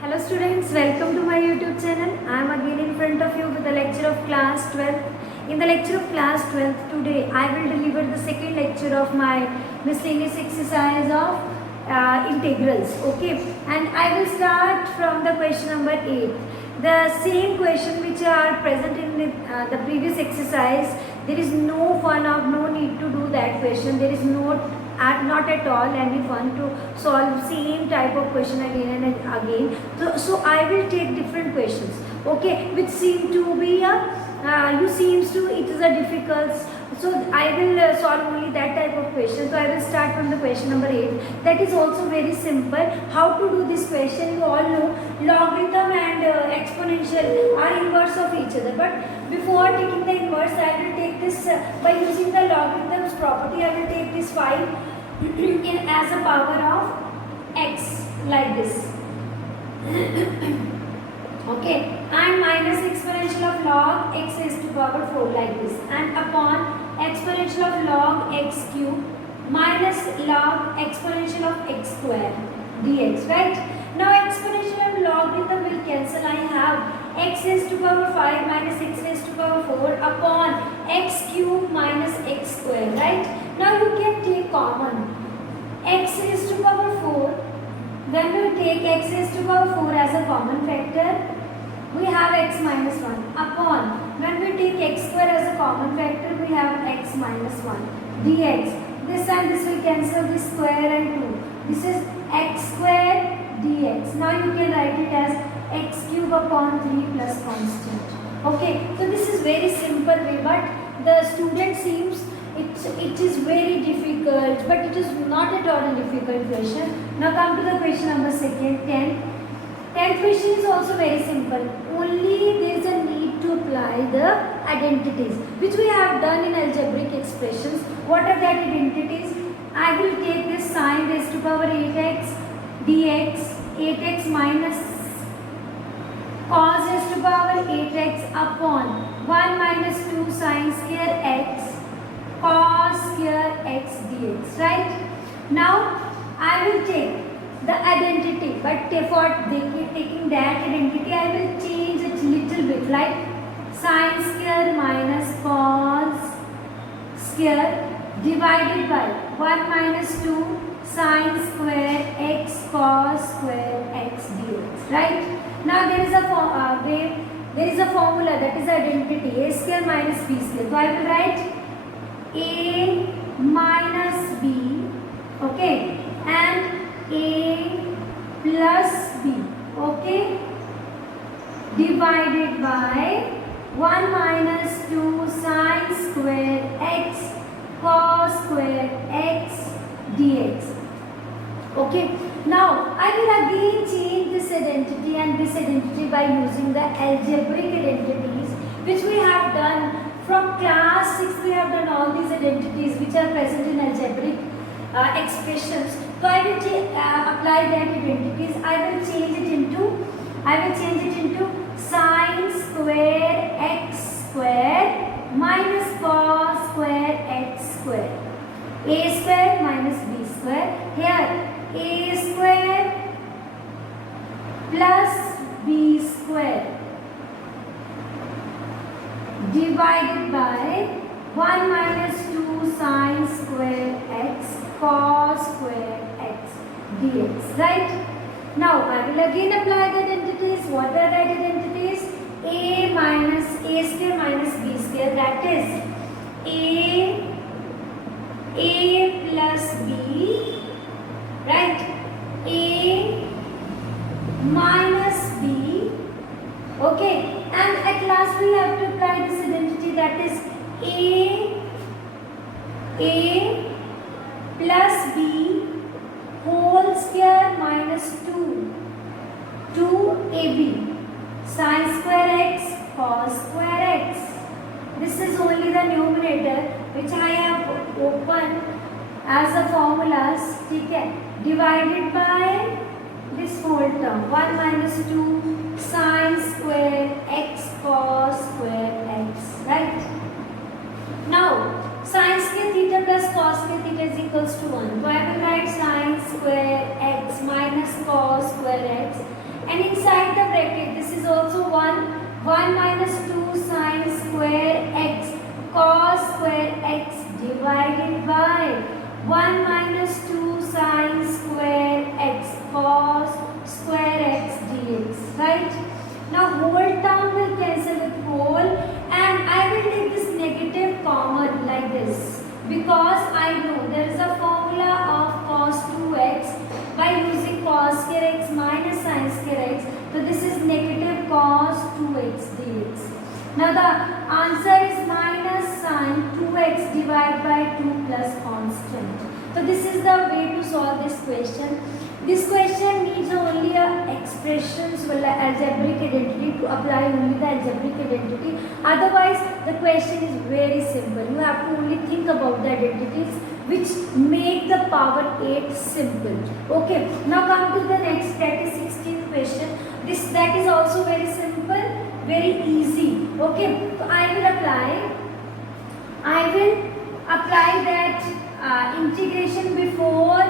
Hello students, welcome to my YouTube channel. I am again in front of you with the lecture of class 12th. In the lecture of class 12th today, I will deliver the second lecture of my miscellaneous exercise of integrals. Okay, and I will start from the question number 8. The same question which are present in the previous exercise. There is no fun or no need to do that question. There is not at all any fun to solve same type of question again and again. So I will take different questions, okay, which seem to be it is a difficult. So I will solve only that type of question. So I will start from the question number 8. That is also very simple. How to do this question? You all know logarithm and exponential are inverse of each other. But before taking the inverse, I will take this by using the logarithms property. I will take this 5 in as a power of x like this. Okay, and minus exponential of log x raised to power 4 like this, and upon exponential of log x cube minus log exponential of x square dx, right? Now exponential and logarithm will cancel. I have x raised to power 5 minus x raised to power 4 upon x cube minus x square, right? Now you can take common x raised to power 4. When we take x raised to power 4 as a common factor, we have x minus 1 upon, when we take x square as a common factor, we have x minus 1 dx. This and this will cancel this square and 2. This is x square dx. Now you can write it as x cube upon 3 plus constant. Okay, so this is very simple way, but the student seems it is very difficult, but it is not at all a difficult question. Now come to the question number 10. 10th question is also very simple. Only there is a need to apply the identities which we have done in algebraic expressions. What are that identities? I will take this sine raised to power 8x dx, 8x minus cos raised to power 8x upon 1 minus 2 sine square x cos square x dx, right? Now I will take the identity, but for taking that identity, I will change it little bit, like sine square minus cos square divided by 1 minus 2 sine square x cos square x dx, right? Now there is a formula, that is identity, a square minus b square. So I will write a minus b, okay, and a plus b, okay, divided by 1 minus 2 sine square x cos square x dx. Okay, now I will again change this identity and this identity by using the algebraic identities which we have done from class 6. We have done all these identities which are present in algebraic expressions. So I will apply that identities. I will change it into sine square x square minus cos square x square. A square minus b square. Here a square plus b square divided by 1 minus 2 sine square x cos square x dx, right? Now I will again apply the identities. What are the identities? A square minus b square, that is a plus b, right? A minus b, okay, and at last we have to apply this identity, that is a plus b whole square minus 2ab sine square x cos square x. This is only the numerator which I have opened as a formulas, okay, divided by this whole term 1 minus 2 sine square x cos square x, right? Now sine square theta plus cos square theta is equals to 1. So I will write sine square x minus cos square x, and and inside the bracket this is also 1 minus 2 sine square x cos square x divided by 1 minus 2 sine square x cos square x dx, right? Now whole term will cancel with whole, and I will take this negative common like this, because I know there is a formula of cos 2x by using cos square x minus sin square x. So this is negative cos 2x dx. Now the answer is minus sin 2x divided by 2 plus constant. So this is the way to solve this question. This question needs only a expressions with algebraic identity to apply only the algebraic identity. Otherwise the question is very simple. You have to only think about the identities which make the power 8 simple. Okay, now come to the next, that is 16th question. That is also very simple, very easy. Okay, so I will apply that integration before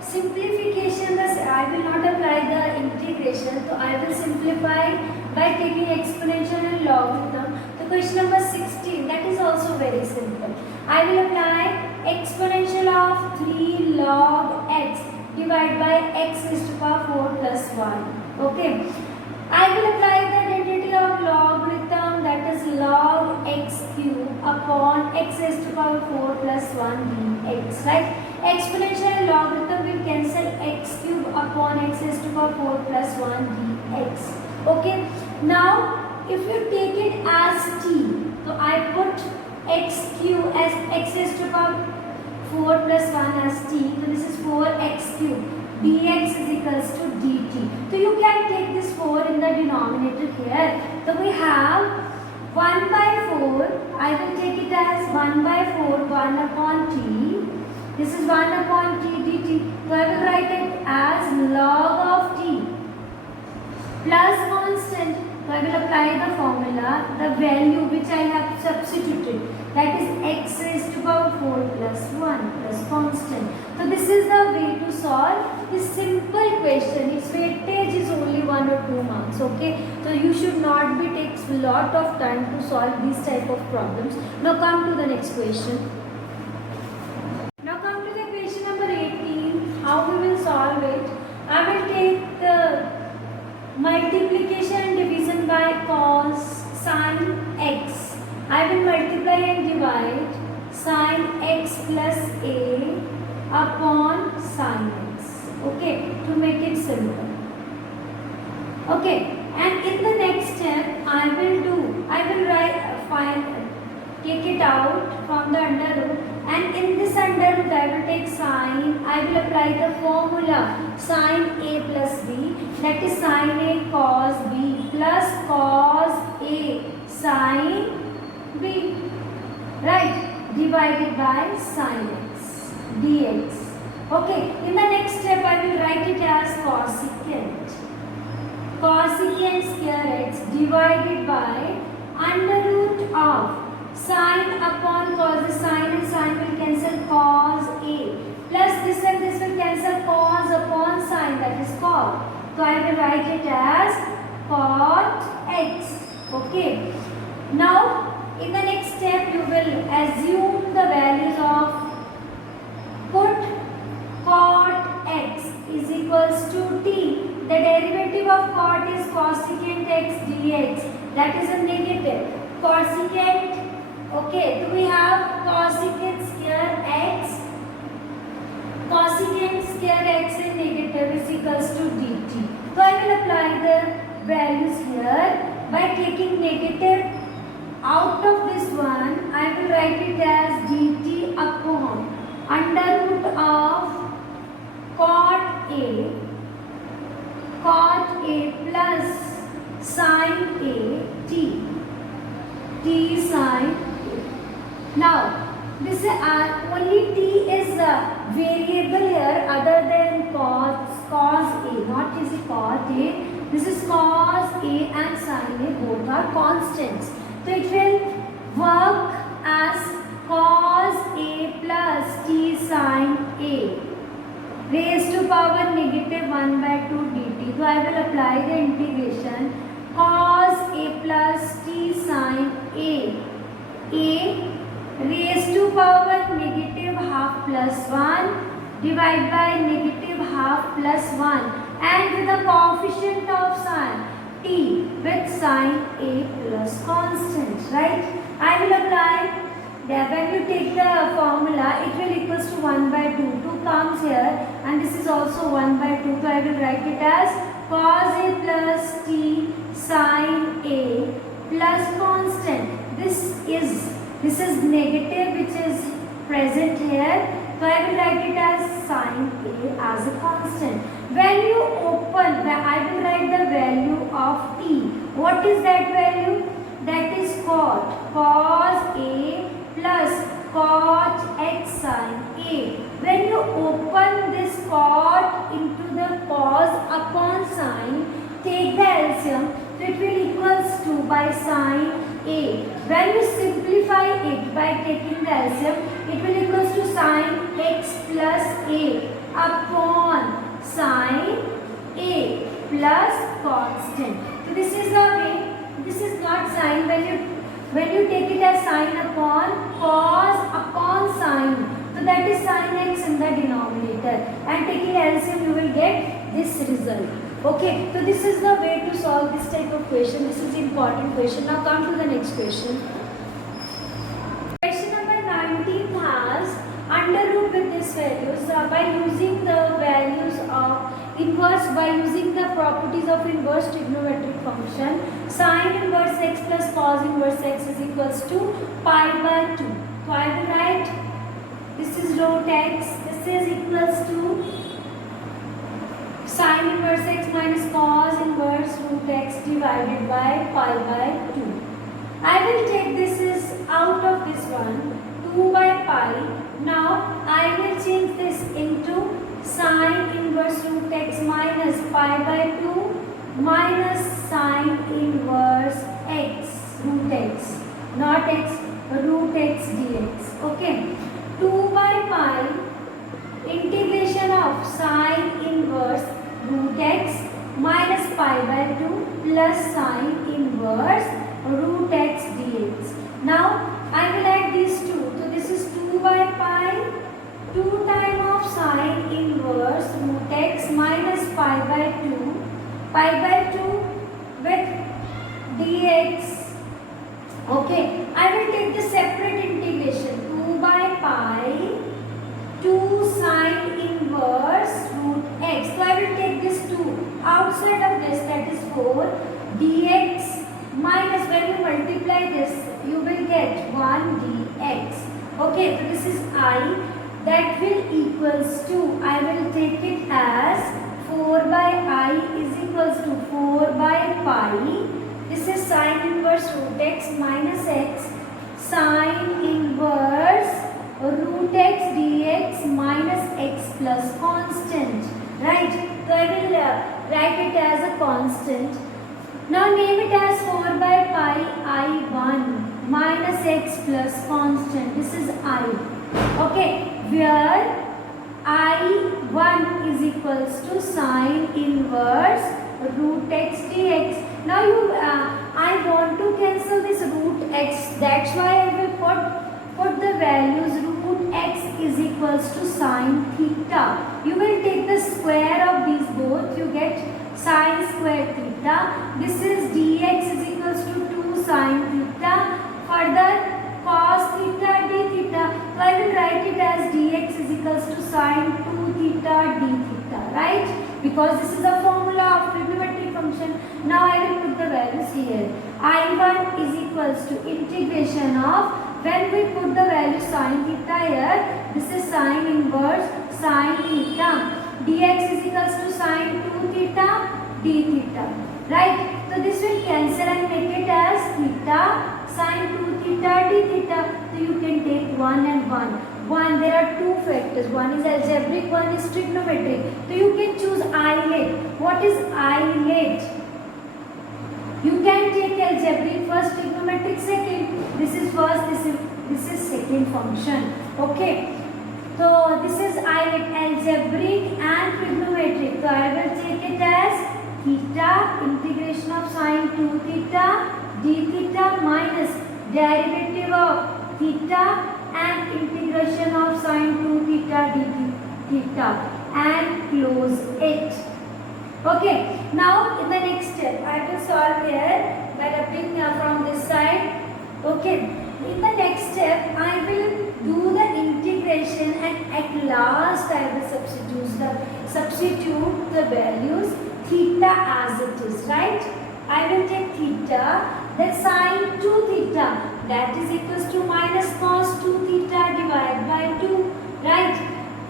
simplification. I will not apply the integration, so I will simplify by taking exponential and logarithm. So question number 16, that is also very simple. I will apply exponential of 3 log x divided by x raised to power 4 plus 1. Okay, I will apply the identity of logarithm, that is log x cube upon x raised to power 4 plus 1 dx, right? Exponential and logarithm will cancel x cube upon x raised to power 4 plus 1 dx. Okay, now if you take it as t, so I put x cube as x raised to power 4 plus 1 as t, so this is 4x cube dx is equals to dt. So you can take this 4 in the denominator here. So we have 1 by 4, I will take it as 1 by 4 1 upon t. This is 1 upon t dt. So I will write it as log of t plus constant. So I will apply the formula, the value which I have substituted, that is x raised to power 4 plus 1 plus constant. So this is the way to solve this simple question. Its weightage is only 1 or 2 marks. Okay, so you should not be takes lot of time to solve these type of problems. Now come to the next question. Now come to the question number 18. How we will solve it? I will take the multiplication and division by cos sin x. I will multiply and divide sin x plus a upon sin x. Okay, to make it simple. Okay, and in the next step I will take it out from the under root, and in this under root I will take sin. I will apply the formula sin a plus b, that is sin a cos b plus cos a sin b, right, divided by sin x dx. Okay, in the next step I will write it as cosecant square x divided by under root of sin upon cos. The sin and sin will cancel, cos a plus this and this will cancel, cos upon sin, that is cot. So I will write it as cot x. Okay, now in the next step you will assume the values of, put cot x is equals to t. The derivative of cot is cosecant x dx, that is a negative. Cosecant, okay, so we have cosecant square x. Cosecant square x is negative is equals to dt. So I will apply the values here by taking negative out of this one. I will write it as dt upon under root of cot a plus sin a t sin a. Now this only t is a variable here other than cos a, not is cot a. This is cos a and sin a, both are constants. So it will work as cos a plus t sin a raised to power negative 1 by 2 dt. So I will apply the integration cos a plus t sine a raised to power negative half plus 1 divided by negative half plus 1 and with the coefficient of sine t with sine a plus constant, right? I will apply that. When you take the formula, it will equals to 1 by 2. 2 comes here and this is also 1 by 2. So I will write it as cos a plus t sine a plus constant. This is negative which is present here. So I will write it as sine a as a constant. When you open, I will write the value of t. What is that value? That is cos a plus cot x sine a. When you open this cot into the cos upon sine, take the LCM, so it will equals to by sine a. When you simplify it by taking the LCM, it will equals to sine x plus a upon sine a plus constant. So this is the way. This is not sine. When you take it as sine upon cos upon sine, so that is sine x in the denominator, and taking LCM you will get this result. Okay, so this is the way to solve this type of question. This is important question. Now come to the next question. Question number 19 has under root with these values by using the values of inverse, by using the properties of inverse trigonometric function, sine inverse x plus cos inverse x is equals to pi by 2. So I will write this is root x, this is equals to sine inverse x minus cos inverse root x divided by pi by 2. I will take this is out of this one, 2 by pi. Now I will change this into sine inverse root x minus pi by 2 minus sine inverse x root x, not x, root x dx. Okay, 2 by pi integration of sine inverse root x minus pi by 2 plus sine inverse root x dx. Now I will add these two. So this is 2 by pi 2 times of sine inverse root x minus pi by 2 with dx. Okay, I will take the separate integration 2 by pi 2 sine inverse root x. So I will take this 2 outside of this, that is 4 dx minus, when you multiply this you will get 1 dx. Okay, so this is I, that will equals to, I will take it as 4 by I is equals to 4 by pi. This is sine inverse root x minus x sine inverse root x dx minus x plus constant, right? So I will write it as a constant. Now name it as 4 by pi I1 minus x plus constant. This is I. Okay, where I1 is equals to sine inverse root x dx. Now I want to cancel this root x. That's why I will put the values root x is equals to sine theta. You will take the square of these both. You get sine square theta. This is dx is equals to 2 sine theta. Further cos theta d theta. So I will write it as dx is equals to sine 2 theta d theta, right? Because this is a formula of trigonometric function. Now I will put the values here. I1 is equals to integration of, when we put the value sine theta here, this is sine inverse sine theta. Dx is equals to sine 2 theta d theta, right? So this will cancel and make it as theta sine 2 theta d theta. So you can take 1 and 1. There are two factors. One is algebraic, one is trigonometric. So you can choose islet. What is islet? You can take algebraic first, trigonometric second. This is first, this is second function. Okay. So this is islet, algebraic and trigonometric. So I will take it as 2 theta d theta minus derivative of theta and integration of sine 2 theta d theta and close it. Okay, now in the next step I will solve here by rubbing from this side. Okay, in the next step I will do the integration and at last I will substitute the values theta as it is, right? I will take theta, then sine 2 theta, that is equals to minus cos 2 theta divided by 2, right?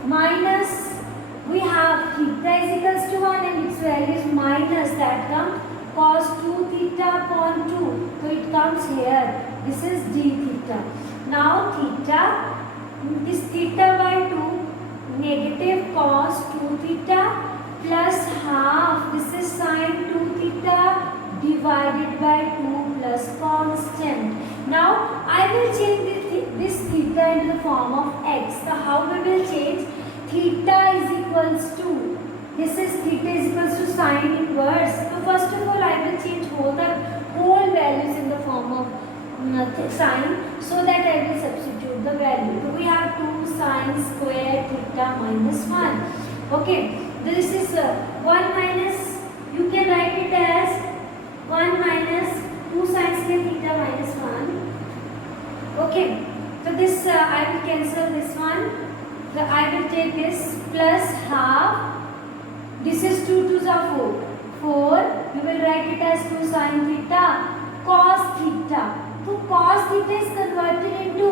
Minus, we have theta is equals to 1 and its value is minus, that comes cos 2 theta upon 2. So it comes here. This is d theta. Now theta, this theta by 2, negative cos 2 theta plus half, this is sine 2 theta divided by 2 plus constant. Now I will change this theta into the form of x. So how we will change? Theta is equals to, this is theta is equals to sine inverse. So first of all I will change whole values in the form of sine, so that I will substitute the value. So we have 2 sine square theta minus 1. Okay, this is 1 minus, you can write it as 1 minus 2 sine square theta minus 1. Okay, so this I will cancel this one. So I will take this plus half. This is 2 2s are 4. 4, you will write it as 2 sine theta cos theta. So cos theta is converted into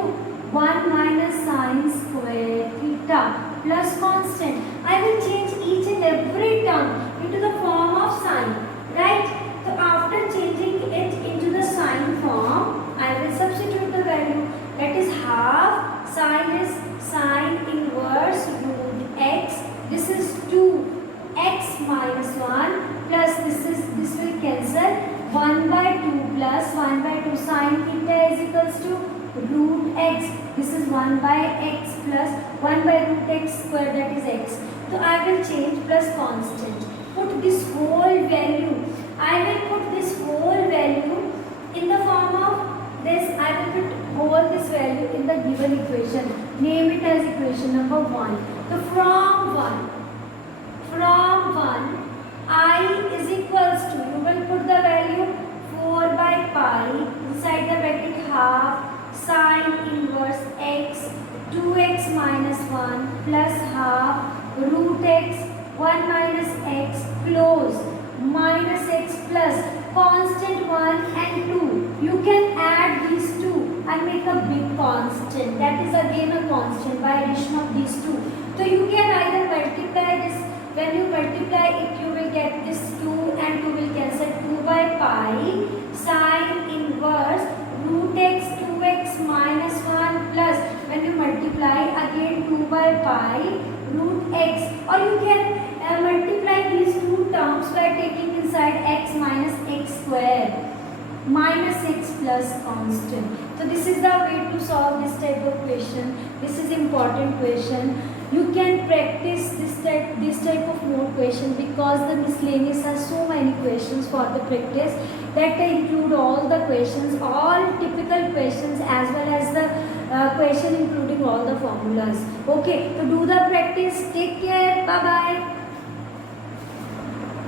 1 minus sine square theta plus constant. I will change each and every term into the form of sine, right? So after changing it into the sine form, I will substitute the value, that is half sine is sine inverse root x. This is 2x minus 1 plus this will cancel, 1 by 2 plus 1 by 2 sine theta is equals to root x. This is 1 by x plus 1 by root x square, that is x. So I will change plus constant. Put this whole value. I will put this whole value in the form of this. I will put whole this value in the given equation. Name it as equation number 1. So from 1, I is equals to, you will put the value 4 by pi inside the bracket half sine inverse x 2x minus 1 plus half root x 1 minus x close minus x plus constant 1 and 2. You can add these two and make a big constant, that is again a constant by addition of these two. So you can either multiply this. When you multiply it, you will get this 2 and 2 will cancel. 2 by pi sine inverse root x 2x minus 1 plus, when you multiply again 2 by pi root x, or you can multiply these two terms by taking inside x minus x square minus x plus constant. So this is the way to solve this type of question. This is important question. You can practice this type of more question because the miscellaneous has so many questions for the practice that include all the questions, all typical questions as well as the question including all the formulas. Okay, so do the practice. Take care. Bye bye.